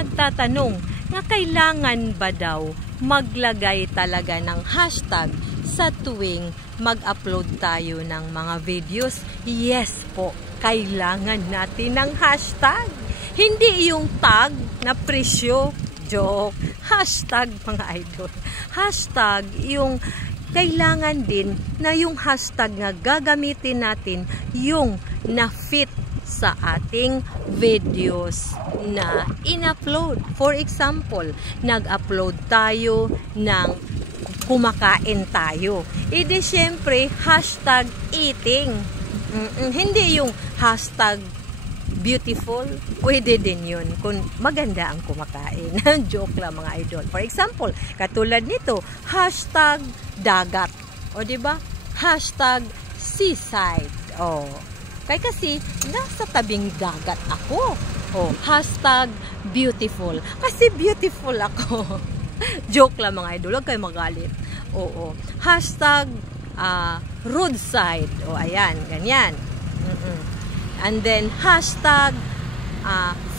nagtatanong na kailangan ba daw maglagay talaga ng hashtag sa tuwing mag-upload tayo ng mga videos? Yes po, kailangan natin ng hashtag. Hindi yung tag na presyo. Joke. Hashtag, mga idol. Hashtag yung kailangan din na yung hashtag na gagamitin natin yung na-fit sa ating videos na in-upload. For example, nag-upload tayo ng kumakain tayo. E di syempre, hashtag eating. Hindi yung hashtag beautiful. Pwede din yun kung maganda ang kumakain. Joke lang, mga idol. For example, katulad nito, hashtag dagat. O diba? Hashtag seaside. O. Kaya kasi, nasa tabing dagat ako. O, hashtag beautiful. Kasi beautiful ako. Joke lang, mga idol. Huwag kayo magalit. Oo. Hashtag roadside. O, ayan. Ganyan. And then, hashtag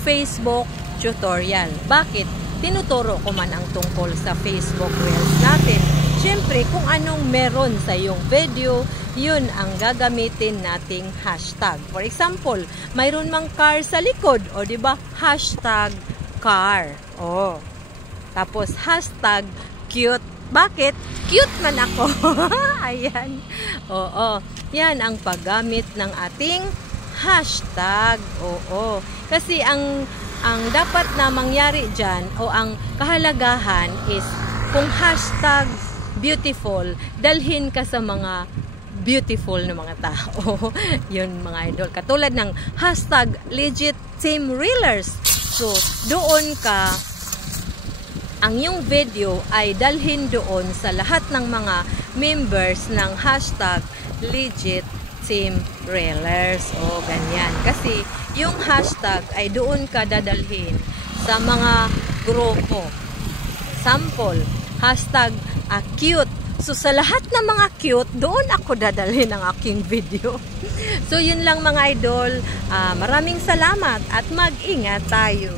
Facebook tutorial. Bakit? Tinuturo ko man ang tungkol sa Facebook Reels natin. Siyempre, kung anong meron sa iyong video, yun ang gagamitin nating hashtag. For example, mayroon mang car sa likod. O, diba? Hashtag car. O. Tapos, hashtag cute. Bakit? Cute man ako. Ayan. Oo. Yan ang paggamit ng ating hashtag. Oo. Kasi ang dapat na mangyari dyan o ang kahalagahan is kung hashtag beautiful, dalhin ka sa mga beautiful na mga tao. Yun, mga idol. Katulad ng hashtag legit team reelers. So, doon ka, ang yung video ay dalhin doon sa lahat ng mga members ng hashtag legit team reelers. O, ganyan. Kasi, yung hashtag ay doon ka dadalhin sa mga grupo. Sample, hashtag cute. So, sa lahat ng mga cute, doon ako dadalhin ang aking video. So, yun lang, mga idol. Maraming salamat at mag-ingat tayo.